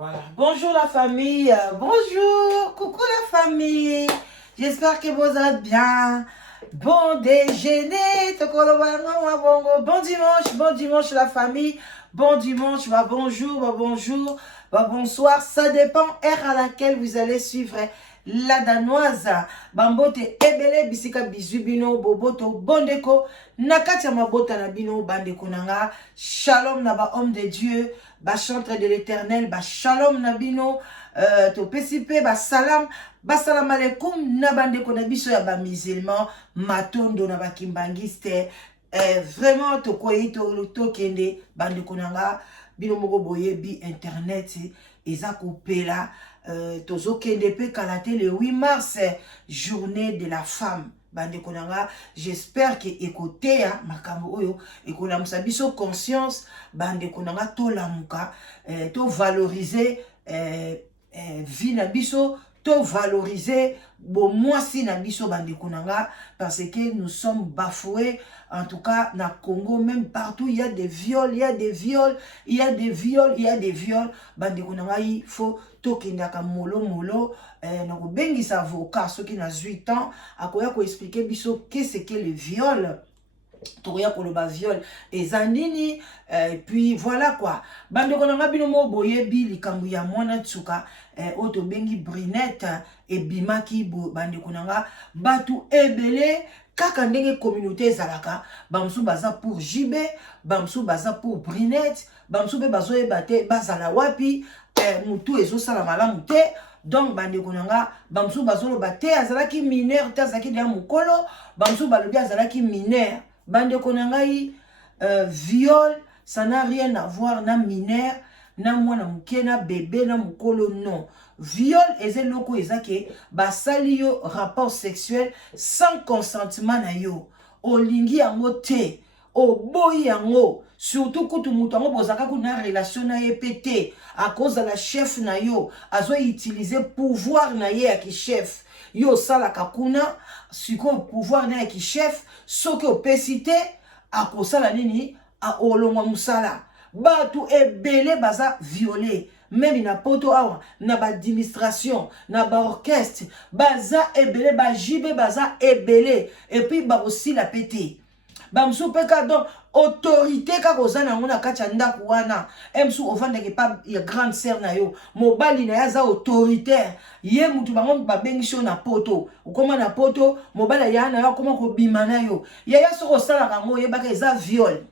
Voilà. Bonjour la famille, bonjour, coucou la famille. J'espère que vous êtes bien. Bon déjeuner, bon dimanche la famille. Bon dimanche, bonjour, bonjour, bonsoir. Ça dépend heure à laquelle vous allez suivre la danoise. Bambote ebele bisika bizubino boboto bondeko nakati ya mabota na bino bandeko nanga. Shalom na ba homme de Dieu, ba chantre de l'Éternel, ba shalom na bino, to pesipe ba salam alaikum na bandeko na biso ya ba musulman matondo na ba kimbangiste. Vraiment to koyi to kende bandeko nanga bino moko boye bi internet eza kopela. Tozo kende pe kalate le 8 mars, journée de la femme. Bande konanga, j'espère que écoutez makambo oyo ekolamusa biso conscience bande konanga to lamuka to valoriser vie na biso, to valoriser bon mwasi na biso bande konanga, parce que nous sommes bafoués. En tout cas, na Congo, même partout, il y a des viols, il y a des viols, il y a des viols, il y a des viols. Bande konanga, il faut tokendaka molo na bengi sa avocat ceux qui n'a 8 ans akoya ko expliquer biso qu'est-ce que le viol. Toya ko loba viol ezanini, puis voilà quoi. Bande konanga bino mo boyebi likambu ya mwana tsuka oto bengi Brinette et bimaki bande konanga batu ebele kaka ndenge communauté zalaka bamsu baza pour JB, bamsu baza pour Brinette, bamsu be bazo ebate bazala wapi mutu ezo sala malamu te. Donc bande konanga bamsu bazo loba te azalaki mineur te azalaki de mukolo, bamsu balobi azalaki mineur. Bande konangai viol ça n'a rien à voir na mineur na mwana muke na bébé na mukolo, non. Viol eze loko ezake basali yo rapport sexuel sans consentement na yo, olingi yango te, oboyi yango, surtout kutu mutu yango bozaka kuna relation na ye pété à cause de la chef na yo azo utiliser pouvoir na ye ya ki chef yo sala kakuna siko pouvoir na ye ki chef soki opesite akosala nini a olongwa musala. Batu ebele baza violé, même na poto awa na ba administration na ba orchestre baza ebele, ba jibe baza ebele, et puis ba aussi la pété bamsu peka. Donc autorité kako zana ngona kacha ndaku wana emsu ovanda ke pa ya grande sœur na yo mobali na yaza autoritaire ye mutu bango babengi sho na poto ukoma na poto mobali ya na yo koma ko bima na yo ya soko sala kango ye baka eza viol.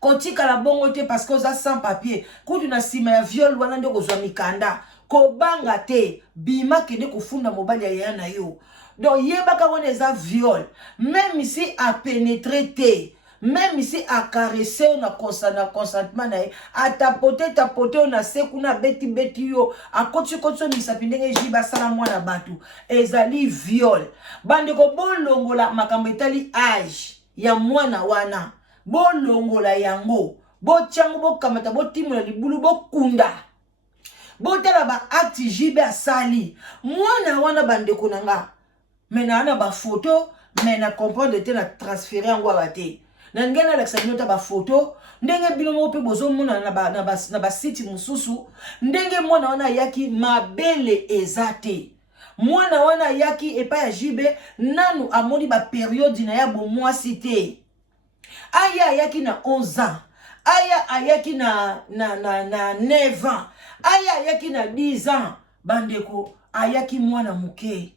Kotika la bongo te parce que oza sans papier kutu na sima ya viol wana nde kozwa mikanda kobanga te bima kende kufunda mobali ya na yo. Donc yebaka wana eza viol, même ici à pénétrer, même ici à caresser na consentement na a tapoter na seku na beti yo a kotso misapindenge jiba sala mwana batu ezali viol. Bande ko bolongola makambo etali âge ya mwana wana, bolongola yango bochango bokamata botimula libulu bokunda botala ba acte jibe asali mwana wana bande konanga. Mena ana ba photo, mena comprendre te na transférer en wabate. Na ngena l'examinota ba photo, ndenge bilomo pe bozo mona na ba site mususu, ndenge mwana wana yaki mabele ezate. Mwana wana yaki epa ya jibe nanu amoni ba période na ya bo mwasi te. Aya yaki na 11 ans. Aya ayaki na 9 ans. Aya yaki na 10 ans. Bandeko ayaki mwana muke.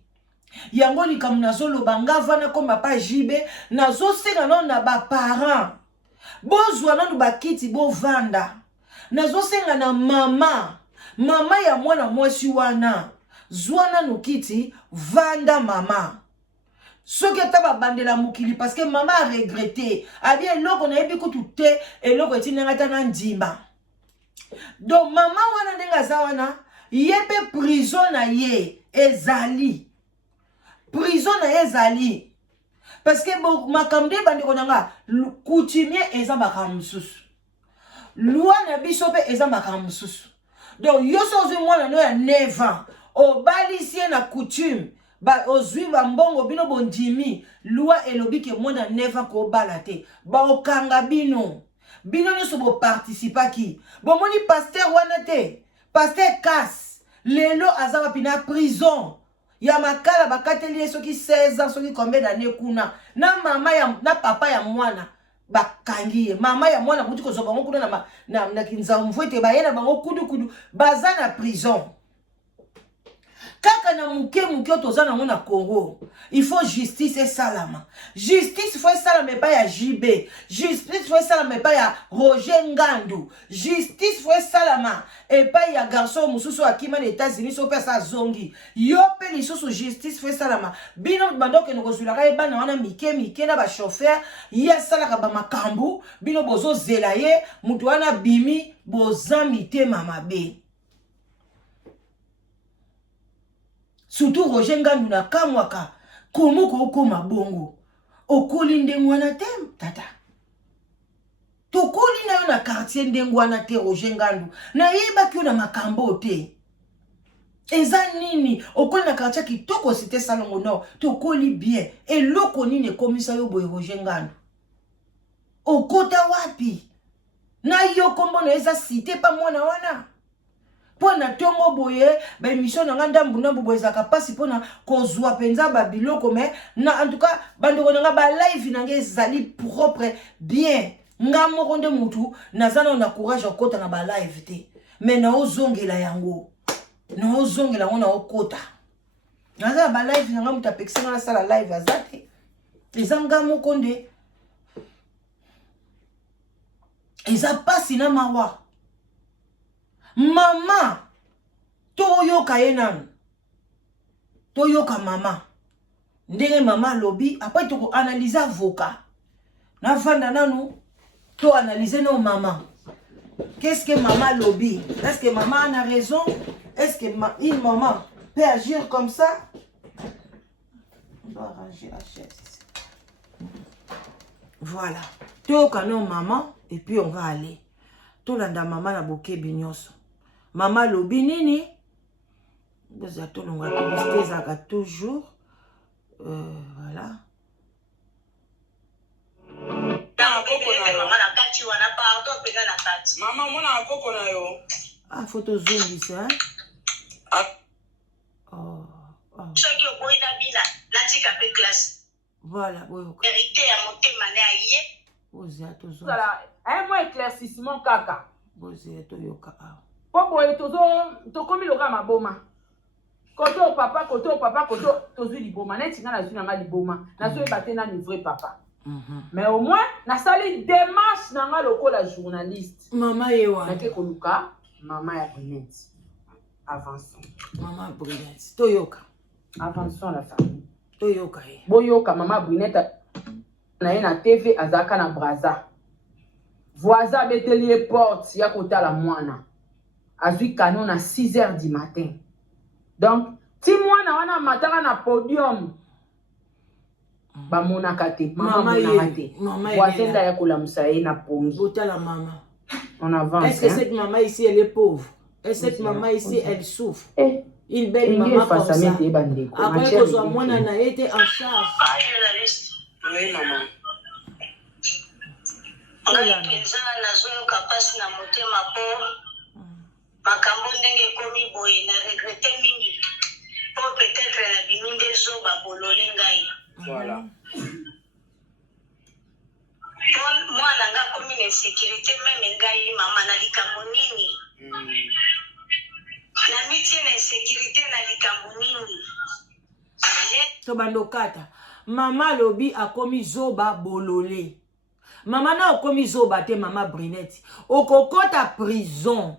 Yango likamu nazolo bangava na koma pa jibe nazo senga non na ba parents bozwa nanu bakiti bo vanda nazo senga na mama ya mwana mwasi wana zwana no kiti vanda mama soki taba bandela mukili parce que mama a regretté abi eloko na yebi kutu te eloko etinanga ta na ndimba. Donc mama wana ndenga za wana yebe prison na ye ezali prison na ezali parce que bon makamde bande konanga coutumier eza makamsusu loi na biso pe eza makamsusu. Donc yo sozo mwana no ya 9 ans obalisie na coutume ba ozwi ba mbongo bino bondimi loi elobi ke mwana 9 ans ko balate ba okanga bino nyonso bo participa ki bomoni pasteur wana te Pasteur Casse, lelo azawa pina prison. Ya makala bakateli soki 16 ans, soki combien d'années kuna. Na mama ya na papa ya mwana bakangi. Mama ya mwana kuti kozoba ngokuna na kinza mvwete bayena bango kudu baza na prison. Kaka na muke toza na mona Congo. Il faut justice et salama. Justice faut salama pas ya JB. Justice faut salama pas ya Roger Ngandu. Justice faut salama et pas ya garçon mususu akima les États-Unis so pesa zongi. Yo pe lisusu justice faut salama. Bino bandoke no kozulaka e bana wana mike na ba chauffeur ya salaka ba makambu bino bozo zelaye mutu wana bimi bozami te mamabe. Surtout Roger Ngandu na kamwaka komoko okoma bongo okoli ndengwana te tata tokoli na yo na quartier ndengwana te Roger Ngandu na yeba kyo na makambo te eza nini okoli na quartier kitoko cité Salongo Nord tokoli bien eloko nini komisa yo boye Roger Ngandu okota wapi na yo kombo na eza cité pa mwana wana pona tongo boye ba émission na nganda mbuna boboza kapasi pona kozwa penza ba biloko mais na en tout cas bandoko nga ba live na nge zali propre bien nga moko nde mutu nazana na courage okota na ba live te mais na ozongela yango na ozongela ngona okota nazana ba live na nga mutu apexena na sala live azate eza nga moko nde eza pasi na mawa mama toyoka yenan toyoka mama ndenge mama lobi après to analyser avocat na vanda nanu to analyser nos maman qu'est-ce que maman lobi est-ce que maman a raison est-ce que une maman peut agir comme ça on doit arranger la chaise voilà toyoka nos maman et puis on va aller to landa maman na boke binyoso Maman lobi nini? Vous êtes toujours. Voilà. Maman, mon akoko na yo. Ah, photo zoom ici, hein? Oh. Voilà, oui. Vous êtes toujours. Voilà, un mois éclaircissement kaka. Vous êtes yoka. Popo to komi loka maboma. Koto papa koto tozui liboma neti nga nazui nanga liboma nazui ebate na ni vrai papa. Mais au moins na sali démarche nanga lokola journaliste. Mama yewa. Na ke koluka mama ya Brunette. Avançons. Mama Brunette. Toyoka. Avançons la famille. Toyoka. Boyoka mama Brunette na ye na TV azaka na Braza. Voisin beteli porte ya kotala mwana. Azui canon à 6h du matin. Donc, si moi na matala na podium, ba mona kate, maman mona kate. Voisin da ya kola musaye na pongi. Botala maman. On avance. Est-ce que cette maman ici elle est pauvre? Est-ce que cette maman ici elle souffre? Une belle maman comme ça. Après que soit moi na été en charge. Oui maman. Makambo ndenge komi boye na regrette mingi pour peut-être la biminde zoba bolole ngai. Voilà. Moi nanga komi na sécurité même ngai mama na likambo nini. Na miti na sécurité na likambo nini. To bandokata. Mama lobi akomi zoba bolole. Mama na akomi zoba te mama Brunette. Okokota prison.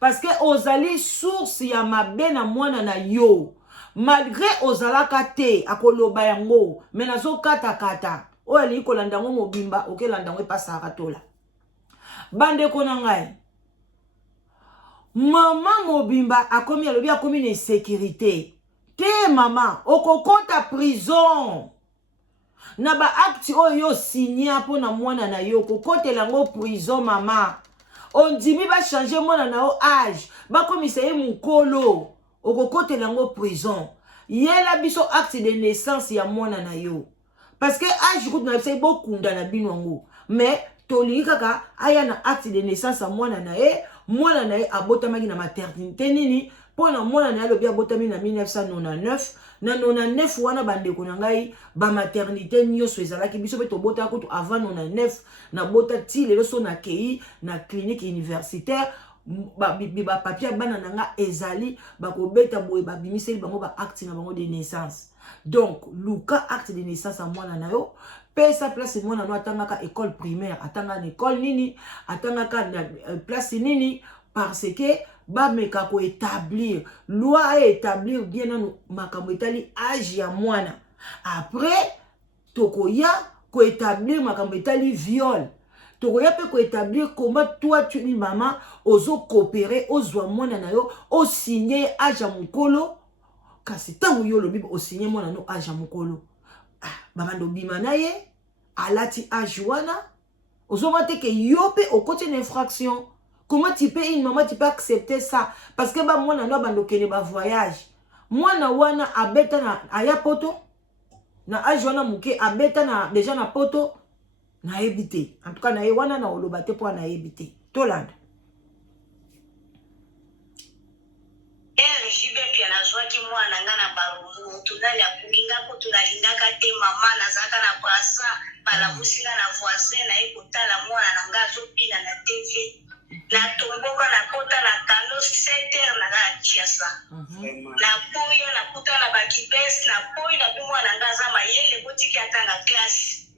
Parce que ozali source ya mabe na mwana na yo. Malgré ozalaka te akoloba yango. Menazo kata kata. Oya li kolandango mobimba. Oke landango epasaka tola. Bande kona ngai. Maman mobimba akomi alobi akomi na sécurité. Te mama. Okokota prison. Na ba acte oyo signé po na mwana na yo. Kokote lango prison mama. On dit mi va changer mon nao âge. Ba comme c'est mukolo. Okokote lango prison. Yela biso acte de naissance ya mwana na yo. Parce que âge ko na c'est beaucoup ndana binwango. Mais toli kaka aya na acte de naissance ya mwana na e mwana na ye abotamaki na maternité nini mpona mwana na ye alobi abotami na 1999 na 99 wana bandeko na ngai bamaternité nyonso ezalaki biso mpe tobotaka kutu avant 99 nabota ti lelo so nakei na clinique universitaire bapapier bana na nga ezali bakobeta boye babimiseli bango baacte na bango de naissance. Donc luka acte de naissance ya mwana na yo pesa place mwana no atangaka école primaire atanga na école nini atangaka na place nini parce que bameka ko établir loi à établir bien nanu makambo etali âge ya mwana après tokoya ko établir makambo etali viol tokoya pe ko établir comment toi tu ni maman ozo coopérer ozwa mwana na yo o signer âge ya mukolo kasi tango yo lobi o signer mwana no âge ya mukolo babando bima na ye alati âge wana ozo mate ke yo pe au côté d'infraction. Comment tu peux une maman tu peux accepter ça parce que ba mwana no bando kene ba voyage mwana wana abeta na aya poto na âge wana muke abeta na déjà na poto na ebité en tout cas na ye wana na olobate po na ebité tolanda jibepi anazwaki mwana nga na barungu tunali akunginga ko tunalingaka te mama nazaka na brasa balamusinga na voisin na ye kotala mwana na nga azopina na TV na tomboka na kota na kalo 7h na chiasa na poya na kuta na bakibes na poya na mwana nga za mayele botiki atanga classe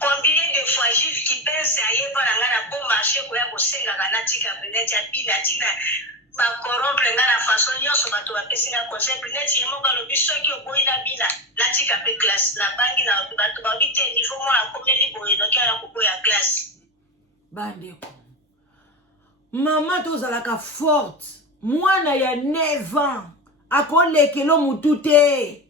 combien de fois Juve Kibes ayeba na nga na bon marché ko ya kosenga kana tika benet ya bina tina ba corrompre nga na façon nyonso bato bapesi na conseil benet yemo ka lobi soki oboyi na bina na tika pe classe na bangi na bato babite niveau mwana komeli boye donc ya koboya classe bandeko maman tozalaka forte mwana ya 9 ans akolekelo mutu te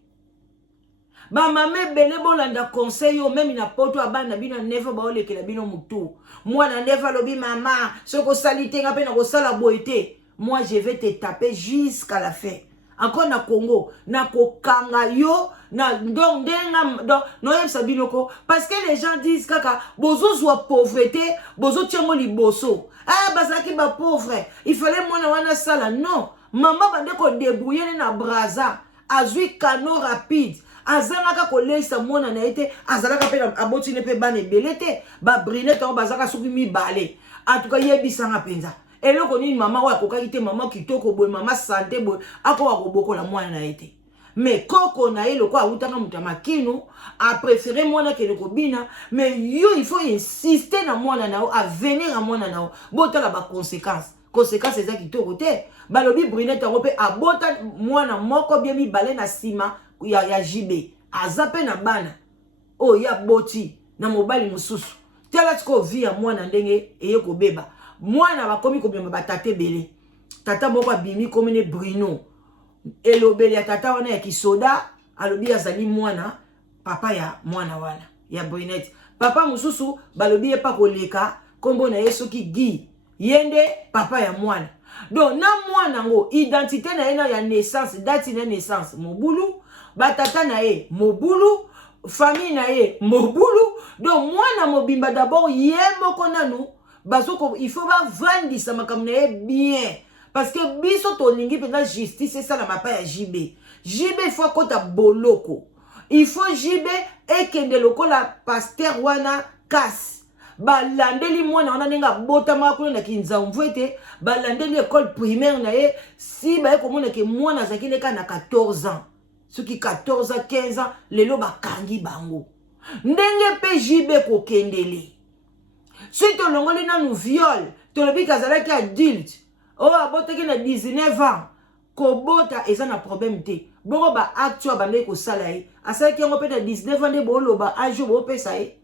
bamama ebele bolanda conseil yo meme na poto abana bino 9 baolekela bino mutu mwana 9 alobi mama soki osali te nga mpe na kosala boye te moi je vais te taper jusqu'à la fin encore na Congo na kokanga yo na donc denga noyebisa binoko parce que les gens disent kaka bozozwa pauvreté bozotiango liboso bazalaki ba pauvre il fallait mwana wana sala non mama bande ko débrouiller na braza azwi cano rapide azangaka koleisa mwana na ete azalaka pe abotine pe bana ebele te babrine to bazaka soki mibale en tout cas yebisanga penza eloko nini mama wa kokaki te mama kitoko boye mama santé boye akowa kobokola mwana na ete mais koko na ye loko awutanga mutu ya makinu a préféré mwana kene kobina mais yo il faut insister na mwana na yo avenir ya mwana na yo botala baconséquence eza kitoko te balobi brunette yango mpe abota mwana moko bien mibale na nsima ya jibe aza mpe na bana oyo ya boti na mobali mosusu tala tiko vi ya mwana ndenge eye kobeba mwana bakomi kobima batata ebele tata moko abimi komine Bruno elobeli ya tata wana ya kisoda alobi azali mwana papa ya mwana wana ya Brunette papa mosusu balobi ye pa koleka kombo na ye soki Guy yende papa ya mwana donc na mwana ngo identité na ye na ya naissance date na naissance mobulu batata na ye mobulu famille na ye mobulu donc mwana mobimba d'abord ye moko nanu bazoko il faut bavandisa makambo na ye bien parce que biso tolingi pena justice esala mapa ya jibe il faut kota boloko il faut jibe ekende lokola pasteur wana kasi balandeli mwana wana ndenge abotama kuna na kinzamvu ete balandeli école primaire na ye si baye komona ke mwana azalaki leka na 14 ans soki 14 ans 15 ans lelo bakangi bango ndenge pe jibe kokendele si tolongoli nanu viol tolobi kazalaki adulte oyo abotaki na 19 ans kobota eza na problème te bongo baacte oyo abandaki kosala ye asalaki yango mpe na 19 ans nde booloba age oyo boopesa ye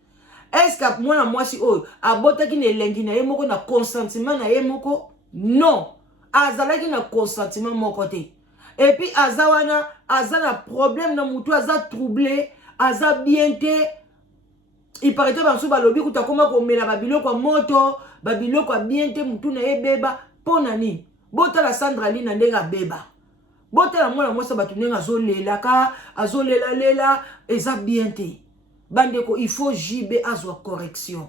estce mwana mwasi oyo abotaki na elengi na ye moko na consentiment na ye moko non azalaki na consentiment moko te epuis aza wana aza na problème na mutu aza troublé aza bien te iparete banso balobi kuta koma komela babiloko ya moto babiloko ya bien te mutu na ye beba pona nini botala Sandra Lina ndenge abeba botala mwana mwasi bato ndenge azolela eza bien te bandeko il faut jibe azwa correction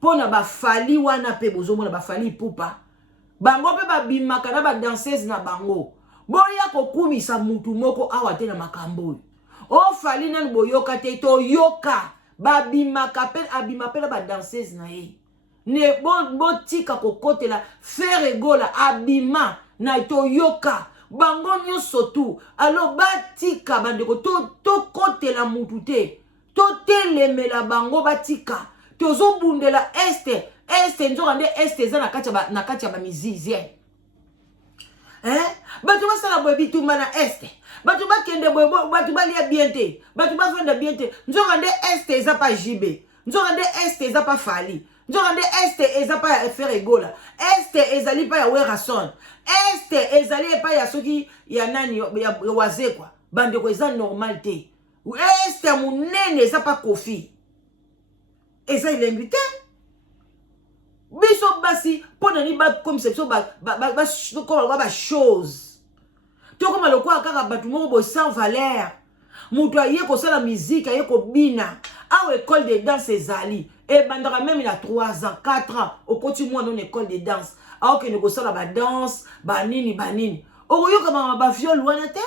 pona bafali wana pe bozomona bafali pupa bango pe babimaka na ba danseuse na bango boya kokumisa mutu moko awa te na makambo o fali nani boyoka te to yoka babimaka pe abima pe na ba danseuse na ye ne botika kokotela faire gola abima na to yoka bango nyonso tu alo batika bandeko to kotela mutu te to telemela bango batika tozo bundela este nzoka nde este eza na kati ya bamizizie bato basala boye bitumba na este bato bakende boye bato balia bien te bato bafanda bien te nzoka nde este eza pa jibe nzoka nde este eza pa fali nzoka nde este eza pa ya faire egola este ezali pa ya werason este ezali epa ya soki ya nani ya wazekwa bandeko eza normal te este ya monene eza pa kofi eza elengi te biso basi pona ni ba conception ba chose to koma lokwa kaka batu moko bo sans valeur mutu aye ko sala musique aye ko bina awa école de danse ezali e bandaka même na 3 ans 4 ans au côté moi non école de danse awa ke ne ko sala ba danse ba nini okoyoka ba viol wana te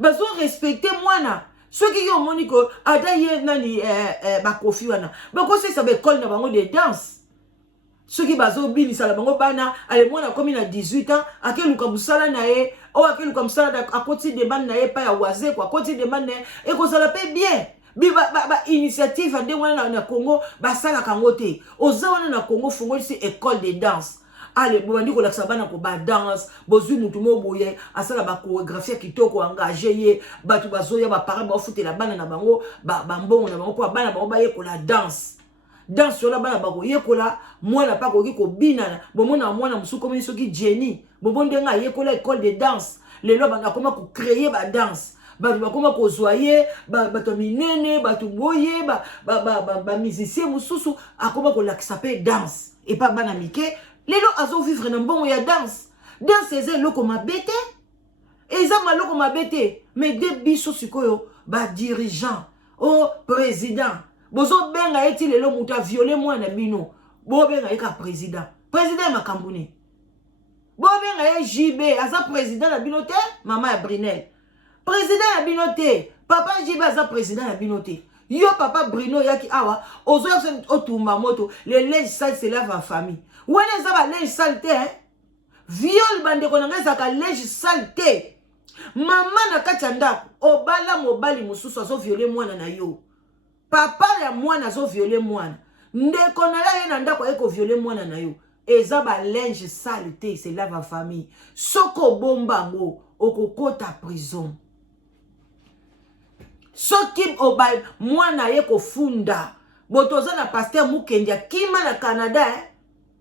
bazo respecter mwana soki yo moni ko ata ye nani ba kofi wana ba ko ça ba école na bango de danse soki bazo binisa la bango bana ale mwana komi na 18 ans akeluka musala na ye o akeluka musala akoti demande na ye pa ya waze kwa akoti demande na ye ekozala pe bien ba initiative ande wana na Congo basala kango te oza wana na Congo fongoli si école de danse ale bobandi kolakisa bana ko ba danse bozwi mutu mo boye asala ba chorégraphie kitoko engagé ye batu bazoya ba parents ba futela bana na bango ba mbongo na bango po bana bango ba ye ko la danse danse yola bana bako yekola mwana pa koki ko binana bomona mwana musuko mini soki Jenny bobonde nga yekola école de danse lelo banga koma ko créer ba danse ba koma ko zoyer ba to minene ba to boye ba musicien mususu akoma ko lakisa pe danse et pas bana mike lelo azo vivre na mbongo ya danse eze loko mabete eza maloko mabete mais de biso sikoyo ba dirigeant o président bozo benga eti lelo mutu a violé mwana bino bo benga eka président ya makambuni bo benga ye JB aza président na bino te mama ya Brinel président ya bino te papa JB aza président ya bino te yo papa Bruno yaki awa ozo otumba moto le linge sale se lave en famille wana eza ba linge sale te viol bandeko na ngeza ka linge sale te mama na kati ya ndako obala mobali mususu azo violé mwana na yo papa ya mwana zo violé mwana ndeko na ye na ndako eko violé mwana na yo eza ba linge sale te se lave en famille soko bomba ngo okokota prison soki oba mwana ye kofunda botoza na pasteur mukendi akima na Canada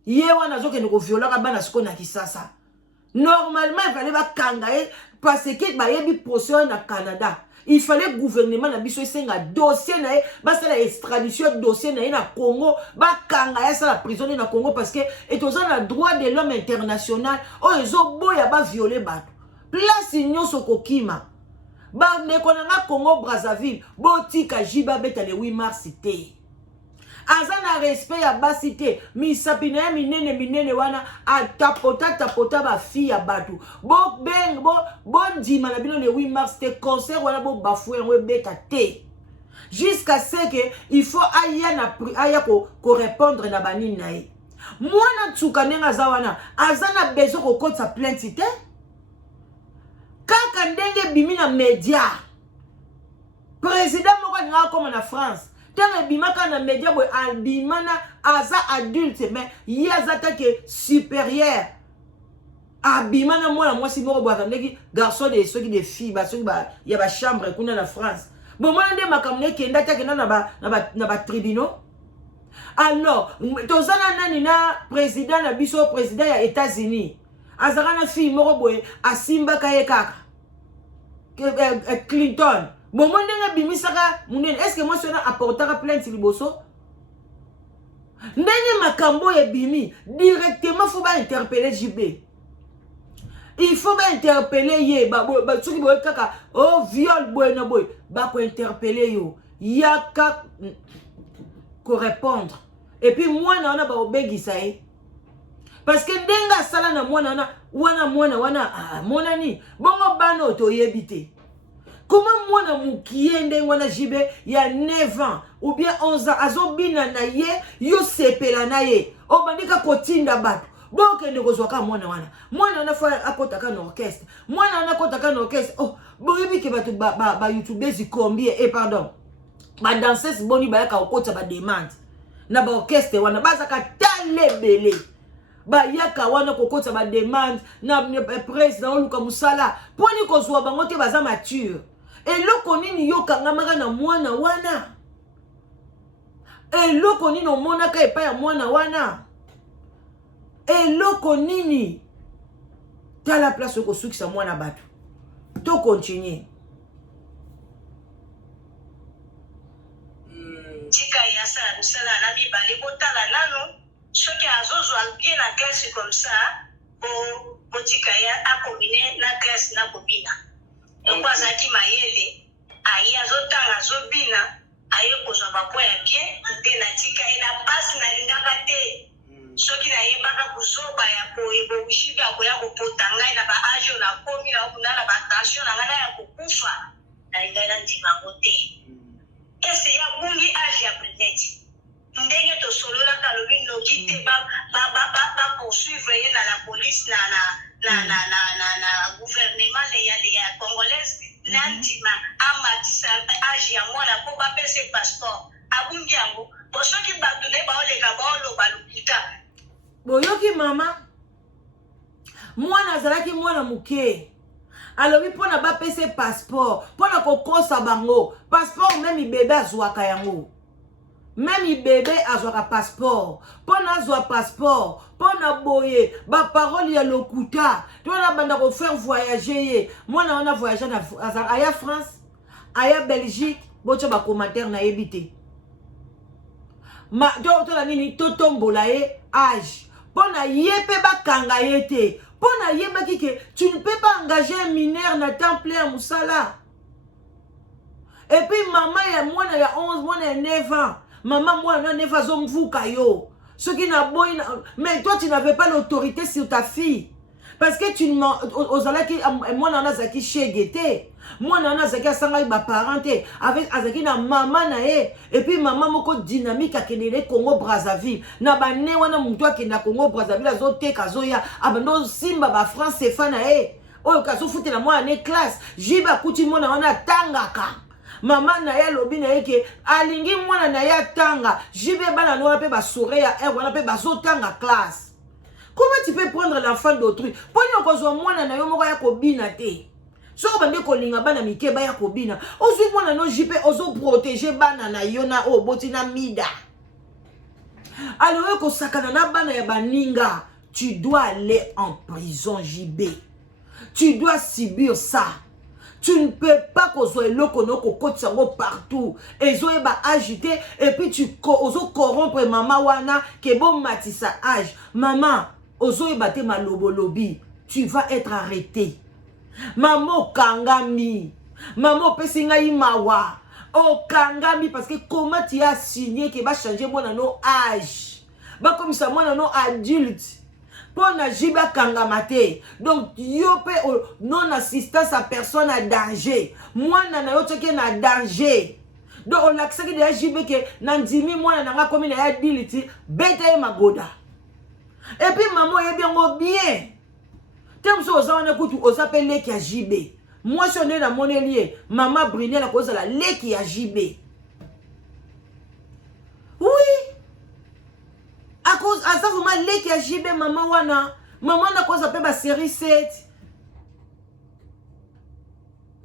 ye wana zo kende ko violaka bana siko na Kisasa normalement il fallait bakanga ye parce que ba yebi procès na Canada. Il fallait le gouvernement na biso esenga dossier na basala extradition dossier na Congo ba kanga ya la prison na Congo parce que etoza na droit de l'homme international o ezo boya ba violer bato place nyonso kokima ba nekona na Congo Brazzaville botika jiba beta le 8 mars te azana respect ya basite misapina ya minene wana tapota ba fille ya batu bo ndima na bino le 8 mars te concert wana bo bafoué we beta te jusqu'à ce que il faut aya ko répondre na banini na ye mwana tsukanenga za wana azana besoin ko kotsa plainte te kaka ndenge bimi na média président moko nga comme na France tant bimaka na média boy albimana aza adulte mais yaza take supérieur abimana moi si moko boa ndeki garçon de ceux qui des filles ba ceux ba ya ba chambre kuna na France bon moi ndé makamne kenda take na ba tribunaux alors tozana nani na président na biso président ya États-Unis azaka na fille moko boy asimba kaye kaka Clinton. Bon, moi, est-ce que moi, je vais apporter plainte liboso? Ndenge makambo e bimi, directement, il faut interpeller JB. Il faut interpeller ye, soki boye kaka, oh, viol boy na boy, ko interpeller yo. Yaka ko répondre. Et puis, moi, on a ba obegisa e. parce que ndenga sala na mwana wana mwana ni bongo bano to yebite. Comment mwana mukie ndenga wana jibe ya 9 ans ou bien 11 ans azobina na ye yo sepela na ye obandika kotinda bato boke ndeko zwaka mwana wana fa akotaka na orchestre mwana wana akotaka na orchestre oh boyebi ke bato ba youtubers combien pardon ba danseuse boni ba yaka okota ba demande na ba orchestre wana bazaka talebele ba yaka wana kokota ba demande na presse na oluka musala poni kozwa bango te baza mature eloko nini yo kangamaka na mwana wana eloko nini omonaka epa ya mwana wana eloko nini tala place okosukisa mwana bato to continue tika ya sala misala na mibale botala nano soki azozwa bien na classe comme ça po tika ya akombine na classe na kobina eko azalaki mayele aye azotanga azobina aye kozwa bapo ya bien nde na tika ye na pasi nalingaka te soki nayebaka kozoba ya koyebowushipe akoya kopota ngai na baage oyo nakomi na okunda na batension na ngai na ya kokufa nalingai na ndima yango te ese ya bungi age ya brunete ndenge tosololaka lobi noki te bapoursuivre ye na la police na gouvernement ya congolaise na ndima amatisa age ya mwana mpo bapesa passeport abungi yango po soki bato nde baoleka baoloba lokuta boyoki mama mwana azalaki mwana muke alobi mpona bapesa passeport mpona kokosa bango passeport meme bebe azwaka yango meme bebe azwaka passeport mpona azwa passeport mpona boye baparole ya lokuta tona banda kofaire voyager ye mwana wana voyager na aya France aya Belgique botyo bacommentaire nayebi te tola nini totombola ye age pona ye pe bakanga ye te pona ye bakike tu ne peux pas engager un mineur na temps plein musala et puis maman ya mwana ya 11 mwana ya 9 ans maman mwana ya 9 ans zomvuka yo soki na boy mais toi tu n'avais pas l'autorité sur ta fille parce que tu ozalaki mwana wana azalaki shege te mwana wana azalaki asangaki baparent te avec azalaki na mama na ye et puis mama moko dynamique akendele Congo Brazzaville na bane wana mutu akenda Congo Brazzaville azoteka azoya abando simba ba France CFA na ye oyo kazofutela mwana ne classe jiba akuti mwana wana atangaka mama na ye lobi na ye ke alingi mwana na ye atanga jibe bana wana pe basore ya wana pe bazotanga classe. Comment tu peux prendre l'enfant d'autrui? Poni okozwa mwana na yo moko ya kobina te. Soko bande kolinga bana mike ba ya kobina. Ozwi mwana no jipe ozo protéger bana na yo na oboti na mida. Alors ko sakana na bana ya baninga, tu dois aller en prison JB. Tu dois subir ça. Tu ne peux pas kozwa eloko no kokotisa ngo partout. Ezo ba agiter et puis tu ozo corrompre mama wana ke bon matisa âge. Maman ozo bate malobolobi, tu vas être arrêté. Maman kangami, maman pesinga imawa, o kangami parce que comment tu as signé que va changer mon no âge, ba comme ça mon no adulte, pour na jiba kangamate. Donc yo pe non assistance à personne à danger. Moi na yo teke na danger. Donc on accepte de jibe que nandimi moi na nga comme na adulte, bete magoda. Et puis maman est bien. T'aimes ça aux gens écoute aux appels les qui a JB. Moi je suis dans mon lié. Maman Brunel à cause de la lait qui a JB. Oui. À cause à ça vraiment lait qui a JB maman wana. Maman na cause appelle ma série 7.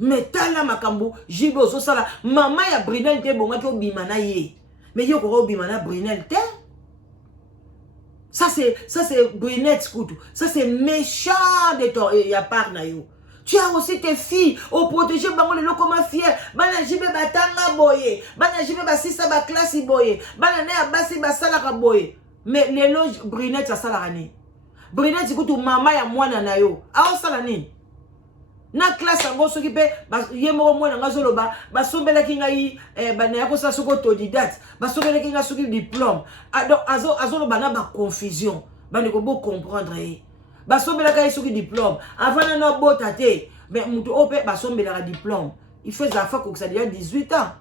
Mais tala makambo JB aux sala. Maman ya Brunel te bonga ko bimana ye. Mais yo ko bimana Brunel te. Ça c'est Brunette Scoutou. Ça c'est méchant de ton ya part na yo. Tu as aussi tes filles au protéger bango le comment fier. Bana jibe batanga boye. Bana jibe basisa ba classe boye. Bana ne abasi basala ka boye. Mais les loges Brunette ça sala rani. Brunette Scoutou mama ya mwana na yo. A sala nini? Na classe ngo soki pe ye mo mwana ngazolo ba sombela kinga yi bana yako sa soko autodidacte ba sombela kinga soki diplôme donc azolo bana ba confusion bandeko bo comprendre ye basombelaka ye soki diplôme avant nano abota te mais mutu oyo mpe basombelaka diplôme il fait zafa kokisa déjà 18 ans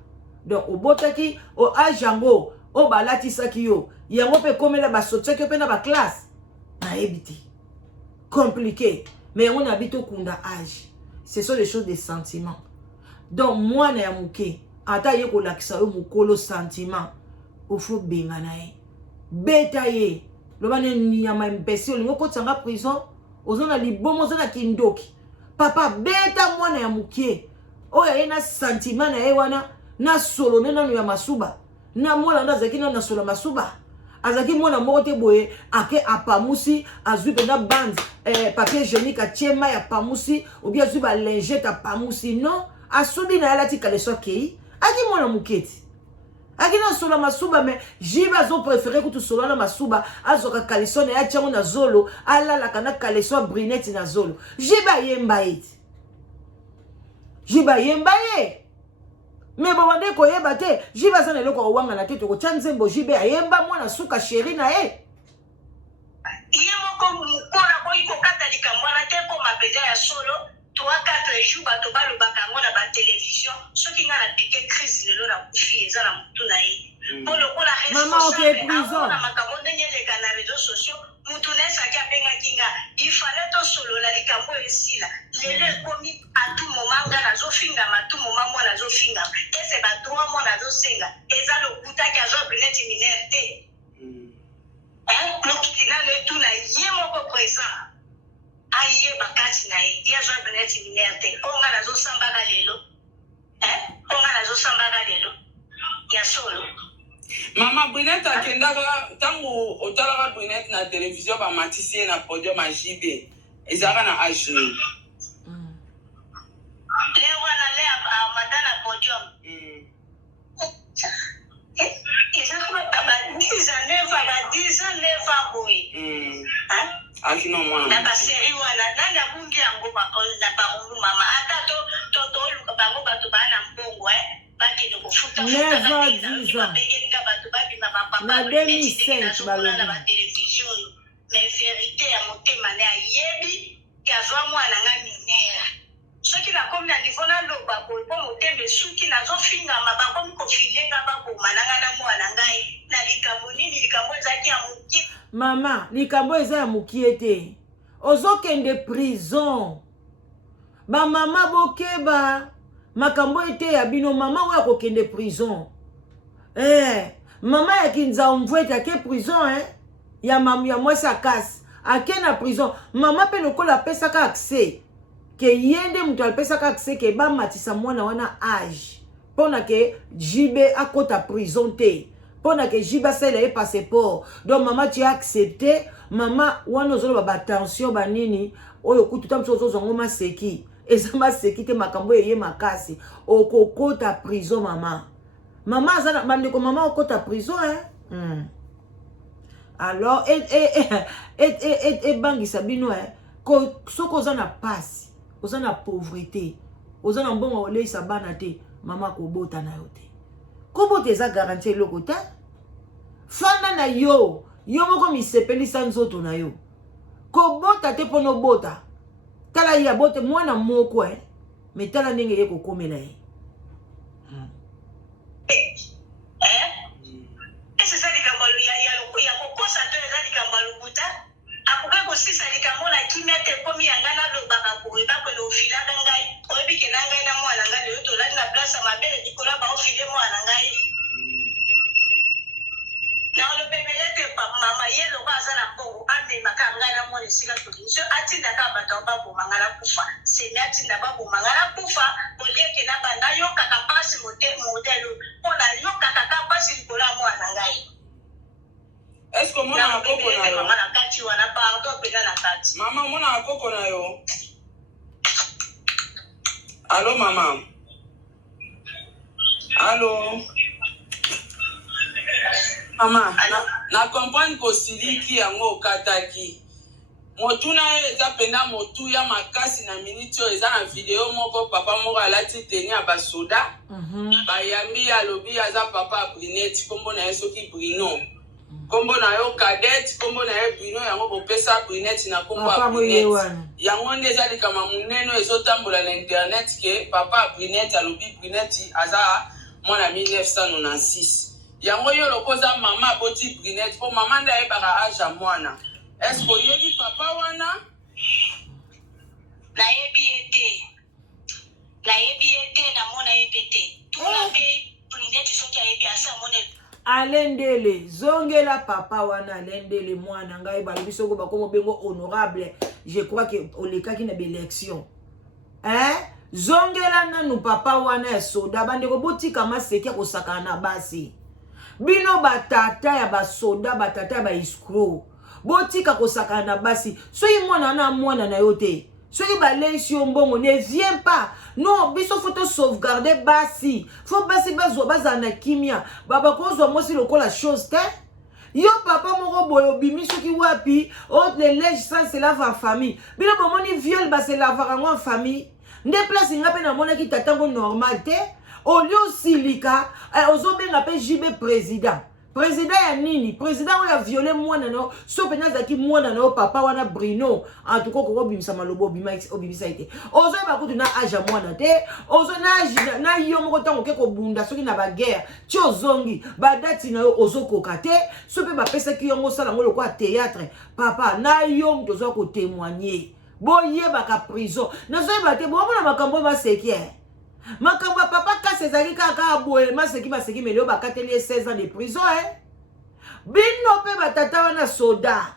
donc obotaki o age yango oyo balatisaki yo yango mpe komela basotisaki yo mpe na baklasse nayebi te compliqué mais yango nabi tokunda age ce sont des choses de sentiments donc mwana ya moke ata ye kolakisa yo mokolo sentiment ofo benga na ye beta ye loba ne nyama mpesi olingo kotsanga prison ozo na libomo ozo na kindoki papa beta mwana ya moke oyo ye na sentiment na ye wana na solo ne nanu ya masuba na mwana ndo azalaki nanu na solo masuba azalaki mwana moko te boye ake apamusi azwi pena bande papier hygiénique atie mai apamusi ou bien azwi balingete apamusi non asubi na ye alati kaleso akei aki mwana moke ti aki na solo masuba me jibe azo préféré kutu solo na masuba azoka kaleso na ye atiango na zolo alalaka na kaleso ya brinete na zolo jibe ayemba ye ti jibe ayemba ye me babande koyeba te jibe aza na eloko kowanga na te tokotya nzembo jibe ayemba mwana suka sheri na ye ye moko mokona boyi kokata likambo wana te mpo mapeza ya solo 3-4 jours bato balobaka yango na batelevizio soki nga na pike crise lelo nakufi eza na motu na ye mpo lokola responsable makambo ndenge eleka na réseaux sociaux mutu nesaki abengaki nga ifale tosolola likambo esila lelo ekomi atu moma nga nazofingama atu moma mwana azofingama ese badroit mwana azosenga eza lokutaki azwa brinete minere te lokiti nano etuna ye moko présent aye bakati na ye ye azwa brinete minere te onga nazosambaka lelo onga nazosambaka lelo ya solo mama Brunette akendaka ntango otalaka Brunette na televizio bamatisi ye na podium a JB ezalaka na age nini le wana le amata na podium ezaka ba 10 ans boye akino mwana na baseri wana nani abungi yango na barungu mama ata toluka bango bato baa na mbongo bakende kofuta na 2005 balona batelevizio oyo mais vérité ya motema ne ayebi kazwa mwana nga minere soki nakomi na niveau naloba boye mpo motema esuki nazofingama bakomi kofilenga baboma nanga na mwana ngai na likambo nini likambo ezalaki ya moki mama likambo eza ya mokie te ozokende prison bamama bokeba makambo ete ya bino mama oyo akokende prison mama ya kinzaomvwete ake prison ya mwasi akasi ake na prison mama mpe lokola apesaka accès ke ye nde moto apesaka accès ke bamatisa mwana wana age mpona ke jibe akota prison te mpona ke jibe asalela ye passeport donc mama ti accepte mama wana ozoloba batension banini oyo kutu ta mosu ozozwango maseki eza maseki te makambo eye makasi okokota prison mama aza na bandeko mama okota prison alors ebangisa bino soki oza na pasi oza na pauvreté oza na mbongo oleisa bana te mama kobota na yo te kobota eza garantie eloko te fanda na yo moko misepelisa nzoto na yo kobota te mpo nobota tala ye abote mwana moko me tala ndenge ye kokomela ye eza likambo ya kokosa to eza likambo ya lokuta akoki kosisa likambo na kimia te ekomi yanga nalobaka boye bakwele ofilaka ngai oyebi ke na ngai na mwana ngai leyo tolali na place ya mabele likolo baofile mwana ngai na olopemele te mama ye loko aza na mbongo amemaka ngai na mwana esika tolinso atindaka bato baboma ngai na kufa semi atinda baboma ngai na kufa olieke na banda yokaka mpasi modele mpona yokaka ka mpasi likolo ya mwana ngai eske omona na koko na yo na kati wana pardon pena na kati mama omona na koko na yo allo mama allo mama na comprendre kosiliki yango okataki motu na ye eza mpena motu ya makasi na miniti oyo eza na video moko papa moko alati teni ya basoda bayambi alobi aza papa ya Brunette kombo na ye soki Bruno kombo na yo Cadet, kombo na yo Bruno yango bopesa Brunette na kombo ya Brunette. Yango nde eza likama munene ezotambola na internet ke papa Brunette alobi Brunette aza mwana 1996. Yango yo lokoza mama boti Brunette po mama nda yebaka age ya mwana. Est-ce que oyebi papa wana? Nayebi ete na mona yebete. Tuna pe Brunette soki ayebi asa mona alendele zongela papa wana alendele mwana ngai balobi soko bakomo bengo honorable. Je crois que olekaki na élection. Zongela nanu papa wana ya soda bandeko botika maseki kosaka na basi. Bino batata ya basoda batata ya ba iskro. Botika kosaka na basi. Soki mwana na yote. Soki balesi mbongo ne viens pas. Non, biso faut te sauvegarder basi. Faut basi bazwa bazana kimia. Baba kozwa mosi lokola chose te. Yo papa moko boyo bimi soki wapi. Oh les lèges ça c'est la famille. Bino bomoni viol ba c'est la en famille. Nde place ngape na mona ki tatango normal te. Olio silika ozobenga pe JB président. Président ya nini? Président oya violé mwana no. So pena zaki mwana no papa wana Bruno. En tout cas ko bimisa malobo obimisa ite. Ozo ba kutu na aja mwana te. Ozo na yo moko tango ke ko bunda soki na ba guerre. Ti ozongi ba dati na yo ozo kokate. So pe ba pesa ki yongo sala ngolo kwa théâtre. Papa na yo mtozo ko témoigner. Boye baka prison. Na so ba te bo mona makambo ba sekie. Makamba papa kasezali kaka boye maseki melio bakateli 16 ans de prison bino pe batata wana soda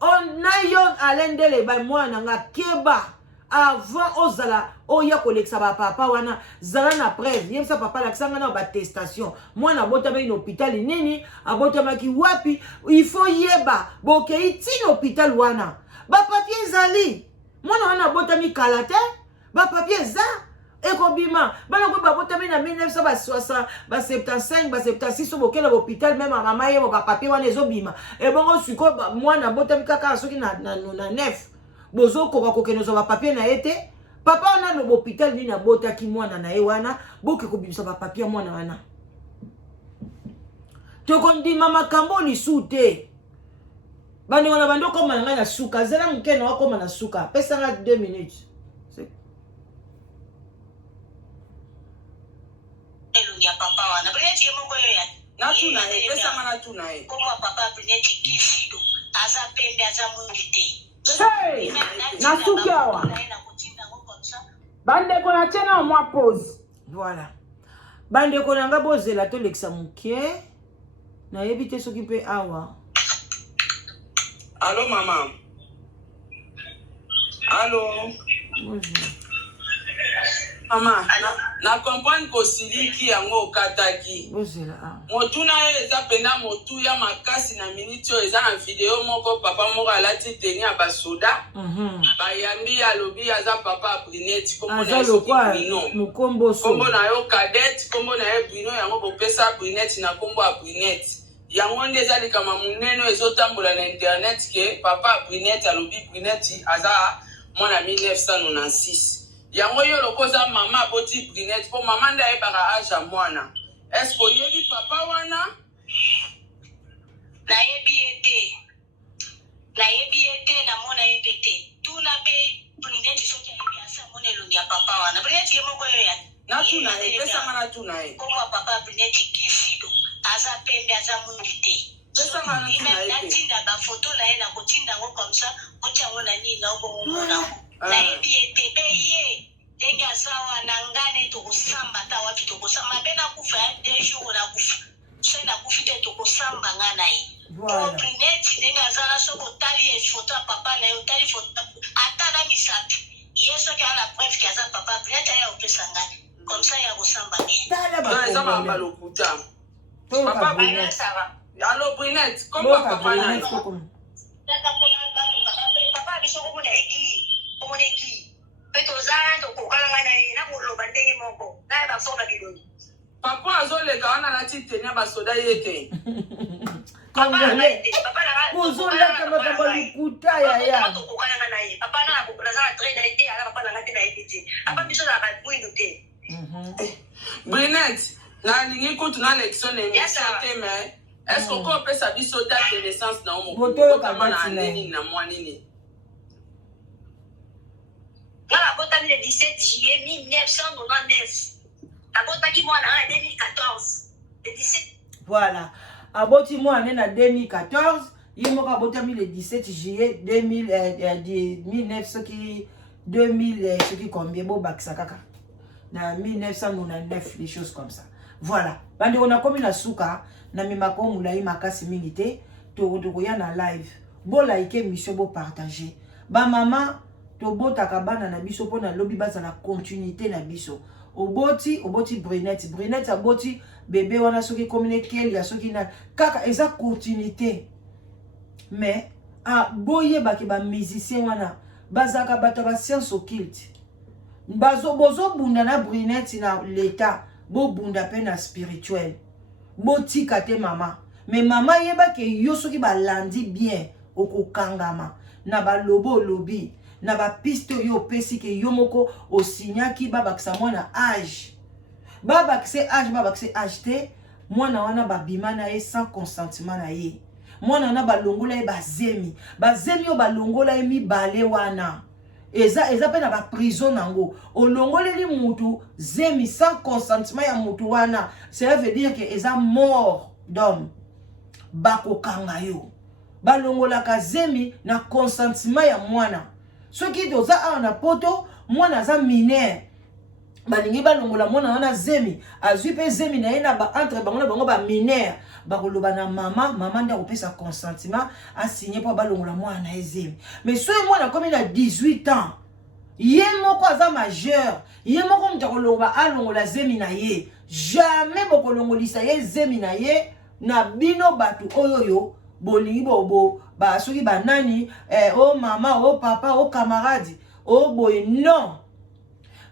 on na yo alendele ba mwana nga keba avant ozala oya koleksa ba papa wana zala na preuve yemsa papa laksanga na ba testation mwana botama ina hôpital nini abotama ki wapi il faut yeba boke iti na hôpital wana ba papier zali mwana wana botami kalate ba papier za ekobima bana ko babotami na 1960 ba 75 ba 76 so bokela hôpital même à mamaye ba papier wana ezobima e bongo suko mwana botami kaka soki na nef bozo ko kokeno zo ba papier na ete papa wana no hôpital ni na botaki mwana na ye wana boke ko bimisa ba papier mwana wana to kondima makambo ni sute bande wana bando ko manga na suka zela mkeno wako na suka pesa nga 2 minutes. Ya papa wana Brunette yemo ko ya na tuna pesa mana tuna koma papa Brunette kisido aza pembe aza mundite na sukiawa bande ko na tena mwa pause voilà bande ko nanga bozela to leksa mukie na yebite soki pe awa. Allô maman. Allô bonjour mama na comprendre ko siliki yango kataki motuna eza pena motu ya makasi na minute eza na video moko papa moko alati teni ya basoda bayambi alobi aza papa Brunette kombo na yo Cadet kombo na yo Bruno yango bopesa Brunette na kombo ya Brunette yango nde eza likama munene ezotambola na internet ke papa Brunette alobi Brunette aza mwana 1996. Yango yo lokoza mama boti Brunette po mama nda yebaka age ya mwana. Est-ce que oyebi papa wana? Nayebi ete na mona yebete. Tuna pe Brunette soki ayebi asa mona elongi ya papa wana. Brunette yemo ko yo ya. Na tuna pesa mana tuna koma papa Brunette kisido aza pembe aza mundite. Pesa mana tuna natinda ba photo na ye na kotinda ngo comme ça otia ngo na nini na ngo mona. Nayebi ete pe ye ndenge asawa na ngane tokosamba ta wapi tokosamba be na kufa ya 2 jours na kufa so na kufi te tokosamba nga na ye Brunette ndenge azala soko tali e photo ya papa na yo tali photo ata na misato ye soki ala preuve ki aza papa Brunette ya opesa ngane comme ça ya kosamba bien eza mamba lokuta papa Brunette allo Brunette comment papa na yo papa biso ko na eki omoneki peto zando ko kala na ye na ko lo bandenge moko na ba foka bidoni papa azoleka wana lati tenia basoda yeke papa na bozoleka makambo likuta ya to ko kala na ye papa na ko na za train na ite ala papa na ngate na ite papa biso na ba bwindo te Brunette na lingi kutu na lection na émission te mais Est-ce qu'on peut savoir sur date de naissance dans mon Boto pays? yo kabati na ye. Ngala botami le 17 juillet 1999. Abotaki mwana en 2014. Le 17. Voilà. Aboti mwana na 2014. Il m'a abotami le 17 juillet 2000 ce qui 2000 ce qui combien beau bakisa kaka. Na 1999 les choses comme ça. Voilà. Bande on a comme na suka na mimako mulai makasi mingi te to ya na live. Bo like émission bo partager. Ba maman to botaka bana na biso pona lobby baza na continuité na biso. Oboti Brunette aboti bébé wana soki communiquer ya soki na kaka eza continuité. Mais a boye baki ba musicien wana bazaka bato ba science occulte. Bozo bunda na Brunette na l'état bo bunda pe na spirituel. Botika te mama. Mais mama yeba ke yo soki ba landi bien okokangama na ba lobby na ba piste yo pesi ke yo moko o signaki baba kisa mwana âge. Baba kise âge te mwana wana ba bimana ye sans consentement na ye. Mwana wana ba longola ye bazemi. Bazemi yo ba longola ye mibale wana. Eza pe na ba prison nango. O longole li mutu zemi sans consentement ya mutu wana. Cela veut dire que eza mort d'homme. Bako kanga yo. Ba longola ka zemi na consentement ya mwana. Soki doza ana poto mwana za mineur. Baningi ba longola mwana wana zemi. Azui pe zemi na ye na ba entre bango na bango ba mineur. Bakoloba na mama nda kopesa consentement a signé pour ba longola mwana ezemi. Mais so mwana comme il a 18 ans. Ye moko aza majeur. Ye moko mtakoloba a longola zemi na ye. Jamais bokolongolisa ye zemi na ye na bino batu oyoyo. Bolingi bobo ba soki ba nani oh mama oh papa oh camarade oh boy non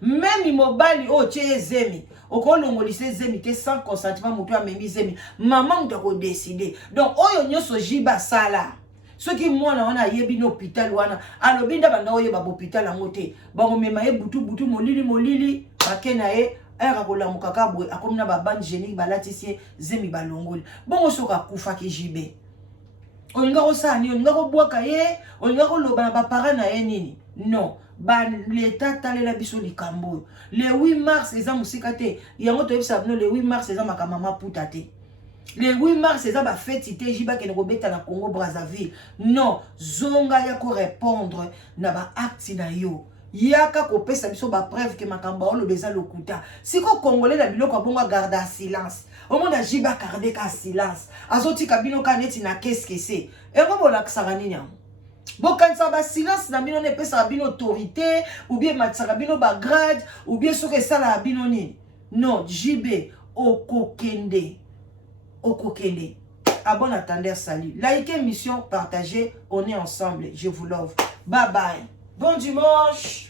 même mobali oh tie zemi okolongolisa zemi te sans consentement mutu amemi zemi maman ndako décider donc oyo nyoso jiba sala soki mwana wana yebi no hôpital wana alobinda banda oyeba hôpital yango te bango mema ye butu molili bakena ye era kolamuka kabwe akomina ba bande génique balatisi zemi balongoli bongo soka kufa ki jibe olinga kosani olinga kobwaka ye olinga koloba na bapara na ye nini non ba l'état talela biso likambo le 8 mars eza musika te yango toyebisa bino le 8 mars eza makamama puta te le 8 mars eza ba fête te jiba ke ngobeta na Congo Brazzaville non zonga ya ko répondre na ba acte na yo yaka kopesa biso ba preuve ke makamba olo beza lokuta siko congolais na biloko abonga garder silence au monde jiba garder ka silence azoti kabino kaneti na qu'est-ce que c'est ego bolakisaka nini yango bokanisa ba silence na bino ne pesa bino autorité ou bien matsaka bino ba grade ou bien soki esala bino nini non jibe okokende à bon attendeur salut likez émission partagez on est ensemble je vous love bye bye bon dimanche.